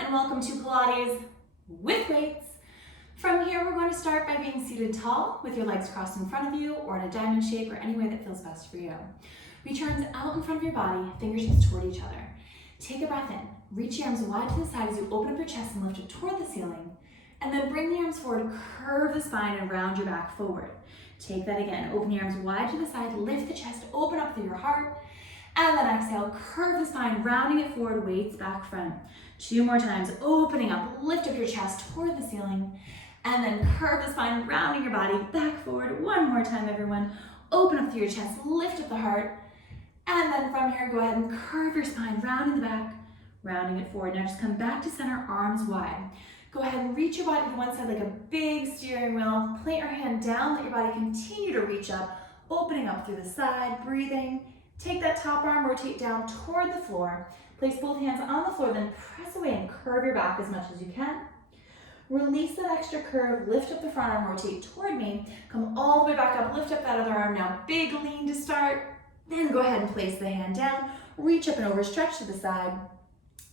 and welcome to Pilates with weights. From here, we're going to start by being seated tall with your legs crossed in front of you or in a diamond shape or any way that feels best for you. Reach your arms out in front of your body, fingertips toward each other. Take a breath in. Reach your arms wide to the side as you open up your chest and lift it toward the ceiling. And then bring the arms forward, curve the spine and round your back forward. Take that again. Open the arms wide to the side, lift the chest, open up through your heart. And then exhale, curve the spine, rounding it forward, weights back front. 2 more times, opening up, lift up your chest toward the ceiling. And then curve the spine, rounding your body back forward. 1 more time, everyone. Open up through your chest, lift up the heart. And then from here, go ahead and curve your spine, rounding the back, rounding it forward. Now just come back to center, arms wide. Go ahead and reach your body to one side like a big steering wheel. Plant your hand down, let your body continue to reach up, opening up through the side, breathing. Take that top arm, rotate down toward the floor. Place both hands on the floor, then press away and curve your back as much as you can. Release that extra curve, lift up the front arm, rotate toward me. Come all the way back up, lift up that other arm. Now big lean to start. Then go ahead and place the hand down, reach up and over, stretch to the side.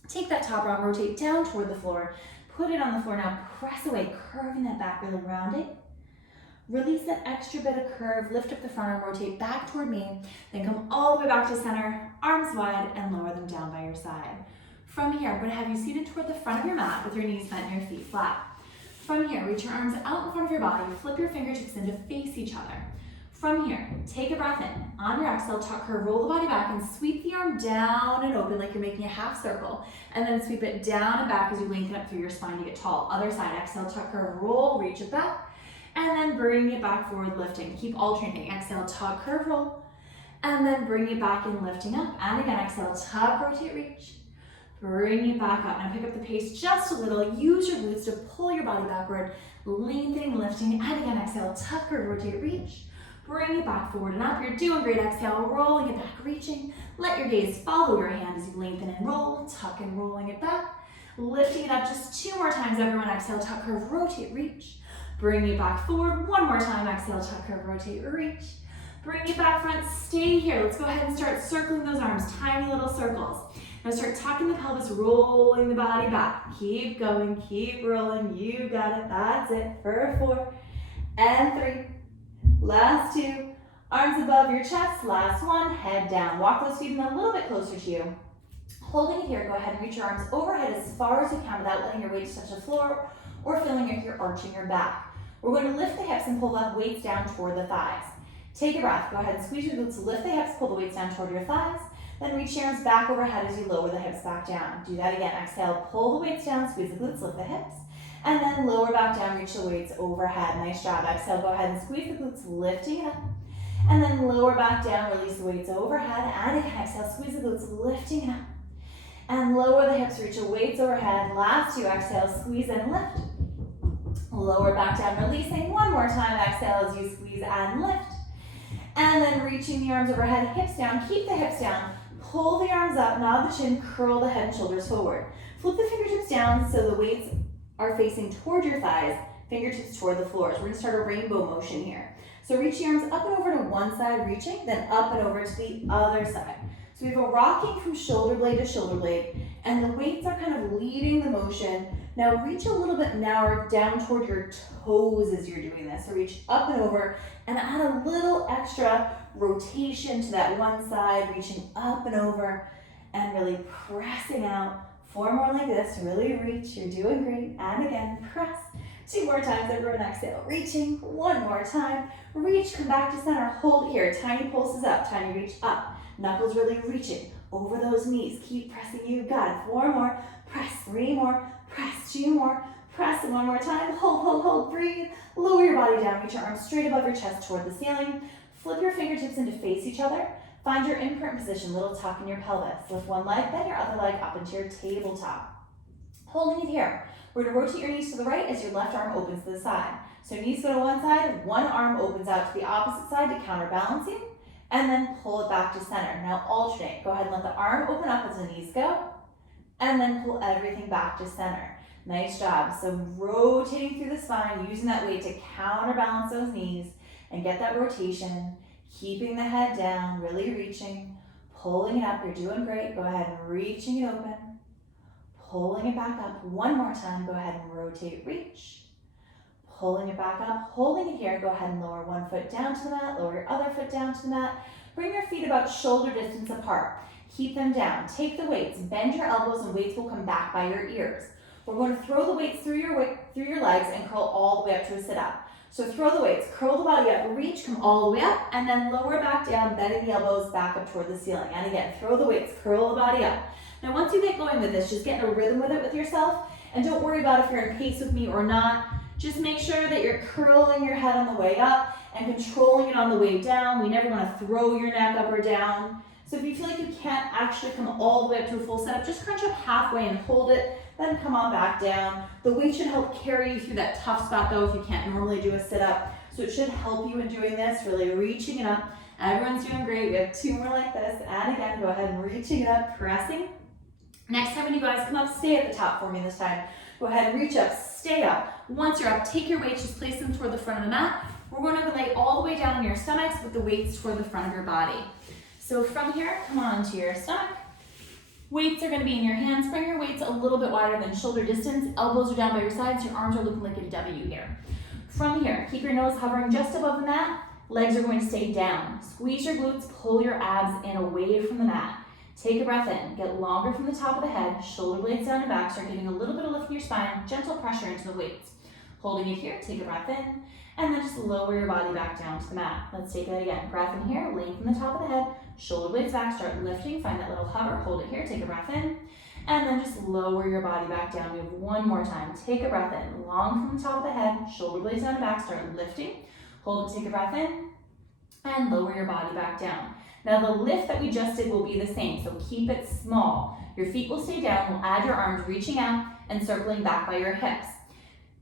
Take that top arm, rotate down toward the floor. Put it on the floor now, press away, curving that back, really rounding. Release that extra bit of curve, lift up the front arm, rotate back toward me, then come all the way back to center, arms wide, and lower them down by your side. From here, I'm going to have you seated toward the front of your mat with your knees bent and your feet flat. From here, reach your arms out in front of your body, flip your fingertips in to face each other. From here, take a breath in. On your exhale, tuck, curve, roll the body back, and sweep the arm down and open like you're making a half circle. And then sweep it down and back as you lengthen up through your spine to get tall. Other side, exhale, tuck, curve, roll, reach it back. And then bring it back forward, lifting. Keep alternating. Exhale, tuck, curve, roll. And then bring it back in, lifting up. And again, exhale, tuck, rotate, reach. Bring it back up. Now pick up the pace just a little. Use your glutes to pull your body backward. Lengthening, lifting. And again, exhale, tuck, curve, rotate, reach. Bring it back forward and up. You're doing great. Exhale, rolling it back, reaching. Let your gaze follow your hand as you lengthen and roll. Tuck and rolling it back. Lifting it up just 2 more times, everyone. Exhale, tuck, curve, rotate, reach. Bring it back forward. 1 more time. Exhale, tuck, curve, rotate, reach. Bring it back front. Stay here. Let's go ahead and start circling those arms. Tiny little circles. Now start tucking the pelvis, rolling the body back. Keep going. Keep rolling. You got it. That's it. For 4 and 3. Last 2. Arms above your chest. Last 1. Head down. Walk those feet in a little bit closer to you. Holding it here, go ahead and reach your arms overhead as far as you can without letting your weight touch the floor or feeling like you're arching your back. We're going to lift the hips and pull the weights down toward the thighs. Take a breath. Go ahead and squeeze your glutes, lift the hips, pull the weights down toward your thighs. Then reach your arms back overhead as you lower the hips back down. Do that again. Exhale, pull the weights down, squeeze the glutes, lift the hips. And then lower back down, reach the weights overhead. Nice job. Exhale, go ahead and squeeze the glutes, lifting it up. And then lower back down, release the weights overhead. And again, exhale, squeeze the glutes, lifting it up. And lower the hips, reach the weights overhead. Last 2, exhale, squeeze and lift. Lower back down, releasing. 1 more time, exhale as you squeeze and lift. And then reaching the arms overhead, hips down, keep the hips down. Pull the arms up, nod the chin, curl the head and shoulders forward. Flip the fingertips down so the weights are facing toward your thighs, fingertips toward the floor. So we're gonna start a rainbow motion here. So reach your arms up and over to one side, reaching, then up and over to the other side. So we have a rocking from shoulder blade to shoulder blade, and the weights are kind of leading the motion. Now reach a little bit narrower down toward your toes as you're doing this. So reach up and over and add a little extra rotation to that one side, reaching up and over and really pressing out. 4 more like this, really reach, you're doing great. And again, press. 2 more times, everyone, exhale, reaching. 1 more time, reach, come back to center, hold here. Tiny pulses up, tiny reach up. Knuckles really reaching over those knees. Keep pressing, you got it. 4 more, press, 3 more, press, 2 more, press, 1 more time. Hold, hold, hold, breathe. Lower your body down, reach your arms straight above your chest toward the ceiling. Flip your fingertips in to face each other. Find your imprint position, little tuck in your pelvis. Lift one leg, then your other leg up into your tabletop. Holding it here. We're gonna rotate your knees to the right as your left arm opens to the side. So knees go to one side, one arm opens out to the opposite side to counterbalance you. And then pull it back to center. Now alternate. Go ahead and let the arm open up as the knees go. And then pull everything back to center. Nice job. So rotating through the spine, using that weight to counterbalance those knees and get that rotation. Keeping the head down, really reaching. Pulling it up. You're doing great. Go ahead and reaching it open. pulling it back up. One more time, go ahead and rotate, reach. Pulling it back up, holding it here. Go ahead and lower one foot down to the mat, lower your other foot down to the mat. Bring your feet about shoulder distance apart. Keep them down. Take the weights, bend your elbows, and weights will come back by your ears. We're going to throw the weights through your legs and curl all the way up to a sit-up. So throw the weights, curl the body up, reach, come all the way up, and then lower back down, bending the elbows back up toward the ceiling. And again, throw the weights, curl the body up. Now once you get going with this, just get in a rhythm with it with yourself, and don't worry about if you're in pace with me or not. Just make sure that you're curling your head on the way up and controlling it on the way down. We never want to throw your neck up or down. So if you feel like you can't actually come all the way up to a full setup, just crunch up halfway and hold it, then come on back down. The weight should help carry you through that tough spot though if you can't normally do a sit-up. So it should help you in doing this, really reaching it up. Everyone's doing great. We have 2 more like this. And again, go ahead and reaching it up, pressing. Next time when you guys come up, stay at the top for me this time. Go ahead and reach up, stay up. Once you're up, take your weights, just place them toward the front of the mat. We're going to lay all the way down on your stomachs with the weights toward the front of your body. So from here, come on to your stomach. Weights are going to be in your hands. Bring your weights a little bit wider than shoulder distance. Elbows are down by your sides. Your arms are looking like a W here. From here, keep your nose hovering just above the mat. Legs are going to stay down. Squeeze your glutes, pull your abs in away from the mat. Take a breath in. Get longer from the top of the head. Shoulder blades down and back. Start getting a little bit of lift in your spine. Gentle pressure into the weights. Holding it here, take a breath in. And then just lower your body back down to the mat. Let's take that again. Breath in here, lengthen the top of the head. Shoulder blades back, start lifting. Find that little hover. Hold it here, take a breath in. And then just lower your body back down. We have one more time. Take a breath in. Long from the top of the head. Shoulder blades down and back. Start lifting. Hold it, take a breath in. And lower your body back down. Now the lift that we just did will be the same, so keep it small. Your feet will stay down. We'll add your arms reaching out and circling back by your hips.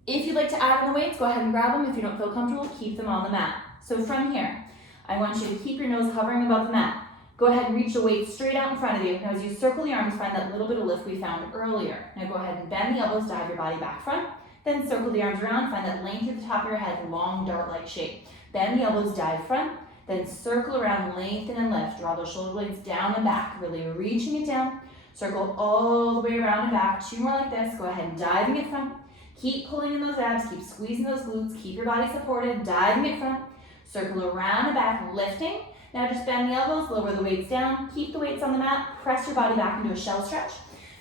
If you'd like to add in the weights, go ahead and grab them. If you don't feel comfortable, keep them on the mat. So from here, I want you to keep your nose hovering above the mat. Go ahead and reach the weight straight out in front of you. Now as you circle the arms, find that little bit of lift we found earlier. Now go ahead and bend the elbows, dive your body back front. Then circle the arms around, find that length at the top of your head, long dart-like shape. Bend the elbows, dive front. Then circle around, lengthen and lift. Draw those shoulder blades down and back, really reaching it down. Circle all the way around and back. 2 more like this. Go ahead and diving it front. Keep pulling in those abs, keep squeezing those glutes, keep your body supported, diving it front. Circle around and back, lifting. Now just bend the elbows, lower the weights down. Keep the weights on the mat. Press your body back into a shell stretch.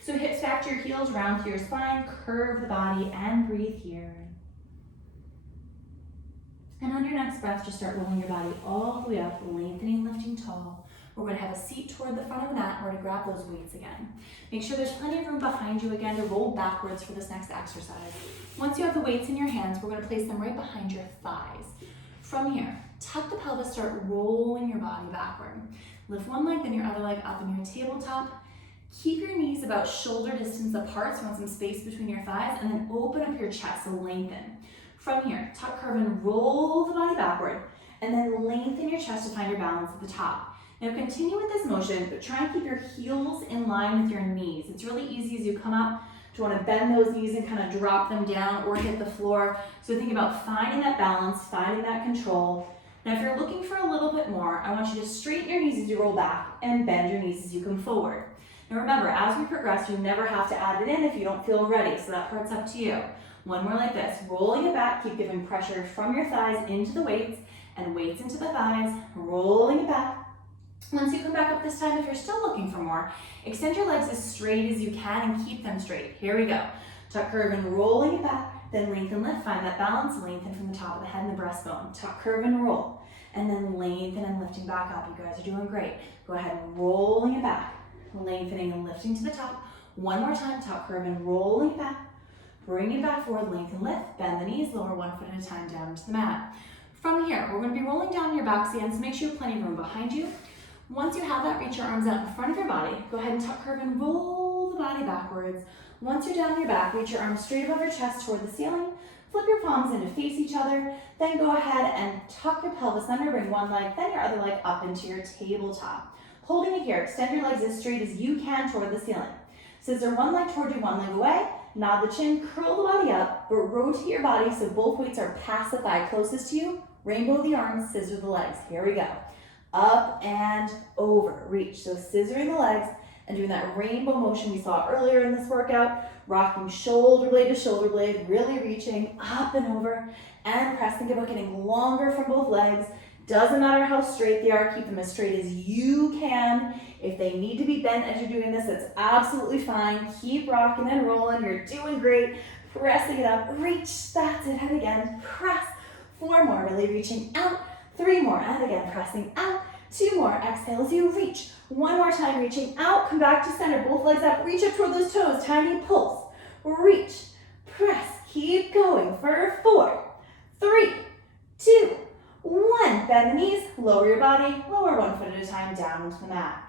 So hips back to your heels, round through your spine, curve the body, and breathe here. And on your next breath, just start rolling your body all the way up, lengthening, lifting tall. We're going to have a seat toward the front of the mat. We're going to grab those weights again. Make sure there's plenty of room behind you again to roll backwards for this next exercise. Once you have the weights in your hands, we're going to place them right behind your thighs. From here, tuck the pelvis, start rolling your body backward. Lift one leg, then your other leg up in your tabletop. Keep your knees about shoulder distance apart, so you want some space between your thighs, and then open up your chest, so lengthen. From here, tuck, curve, and roll the body backward, and then lengthen your chest to find your balance at the top. Now continue with this motion, but try and keep your heels in line with your knees. It's really easy as you come up to want to bend those knees and kind of drop them down or hit the floor. So think about finding that balance, finding that control. Now if you're looking for a little bit more, I want you to straighten your knees as you roll back and bend your knees as you come forward. Now remember, as we progress, you never have to add it in if you don't feel ready, so that part's up to you. One more like this, rolling it back, keep giving pressure from your thighs into the weights and weights into the thighs, rolling it back. Once you come back up this time, if you're still looking for more, extend your legs as straight as you can and keep them straight. Here we go. Tuck, curve, and rolling it back, then lengthen, lift. Find that balance, lengthen from the top of the head and the breastbone. Tuck, curve, and roll. And then lengthen and lifting back up. You guys are doing great. Go ahead and rolling it back, lengthening and lifting to the top. One more time, tuck, curve, and rolling it back. Bring it back forward, lengthen, lift. Bend the knees, lower one foot at a time down into the mat. From here, we're going to be rolling down your back again, so make sure you have plenty of room behind you. Once you have that, reach your arms out in front of your body. Go ahead and tuck, curve, and roll the body backwards. Once you're down on your back, reach your arms straight above your chest toward the ceiling. Flip your palms in to face each other. Then go ahead and tuck your pelvis under, bring one leg, then your other leg up into your tabletop. Holding it here, extend your legs as straight as you can toward the ceiling. Scissor one leg toward you, one leg away. Nod the chin, curl the body up, but rotate your body so both weights are past the thigh closest to you. Rainbow the arms, scissor the legs. Here we go. Up and over, reach. So scissoring the legs, and doing that rainbow motion we saw earlier in this workout, rocking shoulder blade to shoulder blade, really reaching up and over and press. Think about getting longer from both legs. Doesn't matter how straight they are, keep them as straight as you can. If they need to be bent as you're doing this, it's absolutely fine. Keep rocking and rolling, you're doing great. Pressing it up, reach, that's it, and again, press. 4 more, really reaching out. 3 more, and again, pressing out. 2 more, exhale as you reach. 1 more time, reaching out, come back to center, both legs up, reach up toward those toes, tiny pulse. Reach, press, keep going for 4, 3, 2, 1. Bend the knees, lower your body, lower 1 foot at a time down into the mat.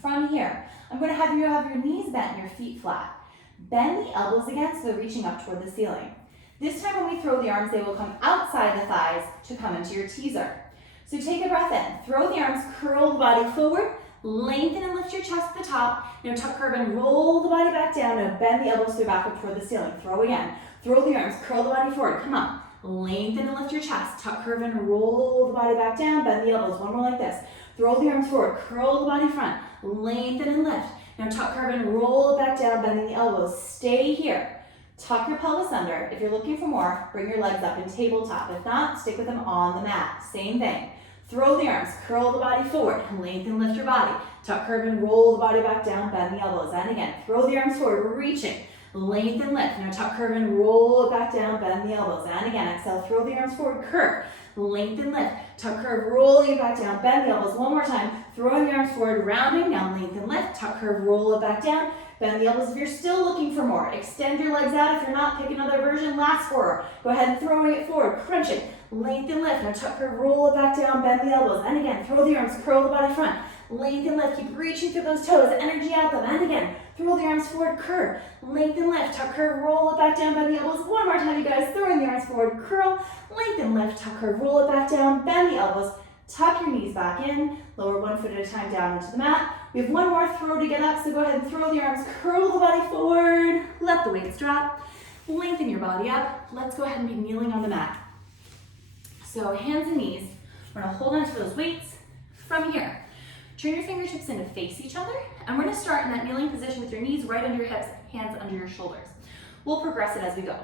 From here, I'm going to have you have your knees bent and your feet flat. Bend the elbows again so they're reaching up toward the ceiling. This time when we throw the arms, they will come outside the thighs to come into your teaser. So take a breath in, throw the arms, curl the body forward, lengthen and lift your chest at the top. Now tuck, curve, and roll the body back down. Now bend the elbows so back up toward the ceiling. Throw again, throw the arms, curl the body forward, come on. Lengthen and lift your chest, tuck, curve, and roll the body back down, bend the elbows, 1 more like this. Throw the arms forward, curl the body front, lengthen and lift. Now tuck, curve, and roll it back down, bending the elbows. Stay here. Tuck your pelvis under. If you're looking for more, bring your legs up in tabletop. If not, stick with them on the mat. Same thing. Throw the arms, curl the body forward, lengthen, lift your body. Tuck, curve, and roll the body back down, bend the elbows. And again, throw the arms forward, reaching, lengthen, lift. Now tuck, curve, and roll it back down, bend the elbows. And again, exhale, throw the arms forward, curve, lengthen, lift. Tuck, curve, rolling it back down, bend the elbows. 1 more time, throwing the arms forward, rounding, now lengthen, lift. Tuck, curve, roll it back down, bend the elbows. If you're still looking for more, extend your legs out. If you're not, pick another version, last 4. Go ahead and throwing it forward, crunching, lengthen, lift. Now tuck, curve, roll it back down, bend the elbows. And again, throw the arms, curl the body front, lengthen, lift. Keep reaching through those toes, energy out them. And again, throw the arms forward, curve, lengthen, lift. Tuck, curve, roll it back down, bend the elbows. 1 more time, you guys, throwing the arms forward, curl, lengthen, lift. Tuck, curve, roll it back down, bend the elbows. Tuck your knees back in, lower 1 foot at a time down into the mat. We have 1 more throw to get up, so go ahead and throw the arms, curl the body forward, let the weights drop, lengthen your body up. Let's go ahead and be kneeling on the mat. So hands and knees, we're gonna hold on to those weights. From here, turn your fingertips in to face each other, and we're gonna start in that kneeling position with your knees right under your hips, hands under your shoulders. We'll progress it as we go.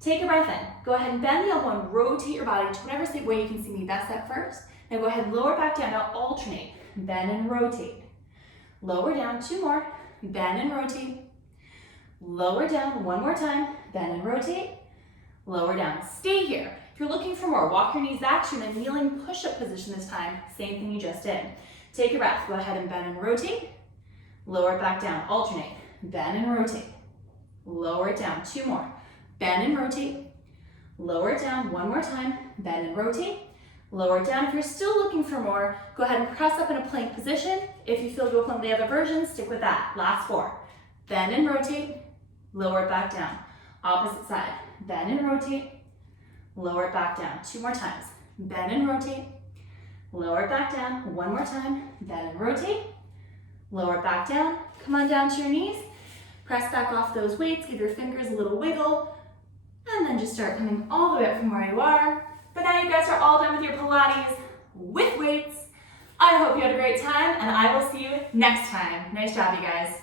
Take a breath in, go ahead and bend the elbow and rotate your body to whatever way you can see me best at first. Now go ahead and lower back down, now alternate, bend and rotate. Lower down, 2 more, bend and rotate. Lower down, 1 more time, bend and rotate. Lower down, stay here. If you're looking for more, walk your knees back to a kneeling push-up position this time, same thing you just did. Take a breath, go ahead and bend and rotate. Lower it back down, alternate, bend and rotate. Lower it down, 2 more, bend and rotate. Lower it down, 1 more time, bend and rotate. Lower it down. If you're still looking for more, go ahead and press up in a plank position. If you feel good with one of the other versions, stick with that. Last 4. Bend and rotate, lower it back down. Opposite side, bend and rotate, lower it back down. 2 more times. Bend and rotate, lower it back down. 1 more time, bend and rotate, lower it back down. Come on down to your knees. Press back off those weights, give your fingers a little wiggle, and then just start coming all the way up from where you are. But now you guys are all done with your Pilates with weights. I hope you had a great time, and I will see you next time. Nice job, you guys.